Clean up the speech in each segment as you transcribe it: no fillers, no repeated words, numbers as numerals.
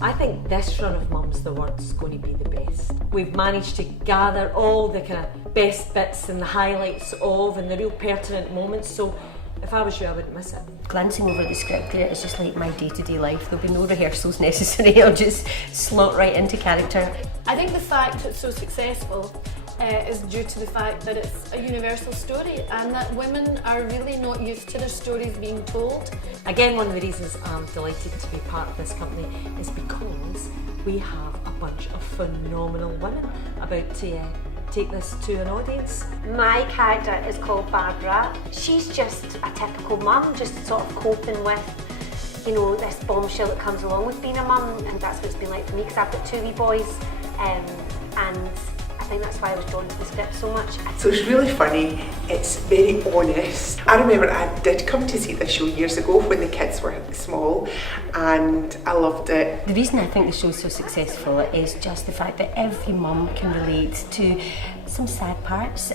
I think this run of Mum's the Word is going to be the best. We've managed to gather all the kind of best bits and the highlights of and the real pertinent moments, so if I was you, I wouldn't miss it. Glancing over the script there, it's just like my day-to-day life. There'll be no rehearsals necessary. I'll just slot right into character. I think the fact it's so successful is due to the fact that it's a universal story and that women are really not used to their stories being told. Again, one of the reasons I'm delighted to be part of this company is because we have a bunch of phenomenal women about to take this to an audience. My character is called Barbara. She's just a typical mum, just sort of coping with, you know, this bombshell that comes along with being a mum, and that's what it's been like for me because I've got 2 wee boys, and I think that's why I was drawn to the script so much. So it's really funny, it's very honest. I remember I did come to see this show years ago when the kids were small, and I loved it. The reason I think the show's so successful is just the fact that every mum can relate to some sad parts,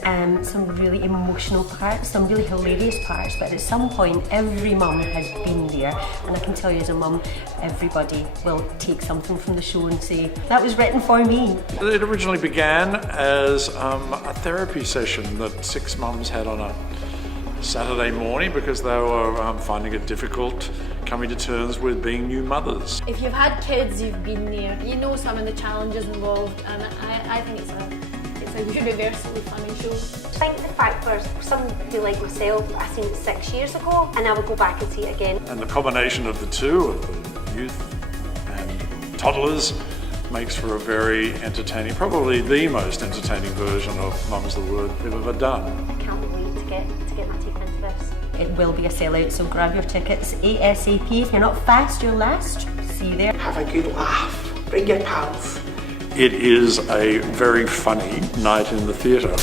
some really emotional parts, some really hilarious parts, but at some point every mum has been there, and I can tell you as a mum, everybody will take something from the show and say, that was written for me. It originally began as a therapy session that 6 mums had on a Saturday morning because they were finding it difficult coming to terms with being new mothers. If you've had kids, you've been there, you know some of the challenges involved, and I think it's a universally funny show. I think the fact for somebody like myself, I seen it 6 years ago and I would go back and see it again. And the combination of the two, of the youth and toddlers, makes for a very entertaining, probably the most entertaining version of Mum's the Word we've ever done. I can't wait to get my teeth into this. It will be a sellout, so grab your tickets ASAP. If you're not fast, you're last. See you there. Have a good laugh, bring your pals. It is a very funny night in the theatre.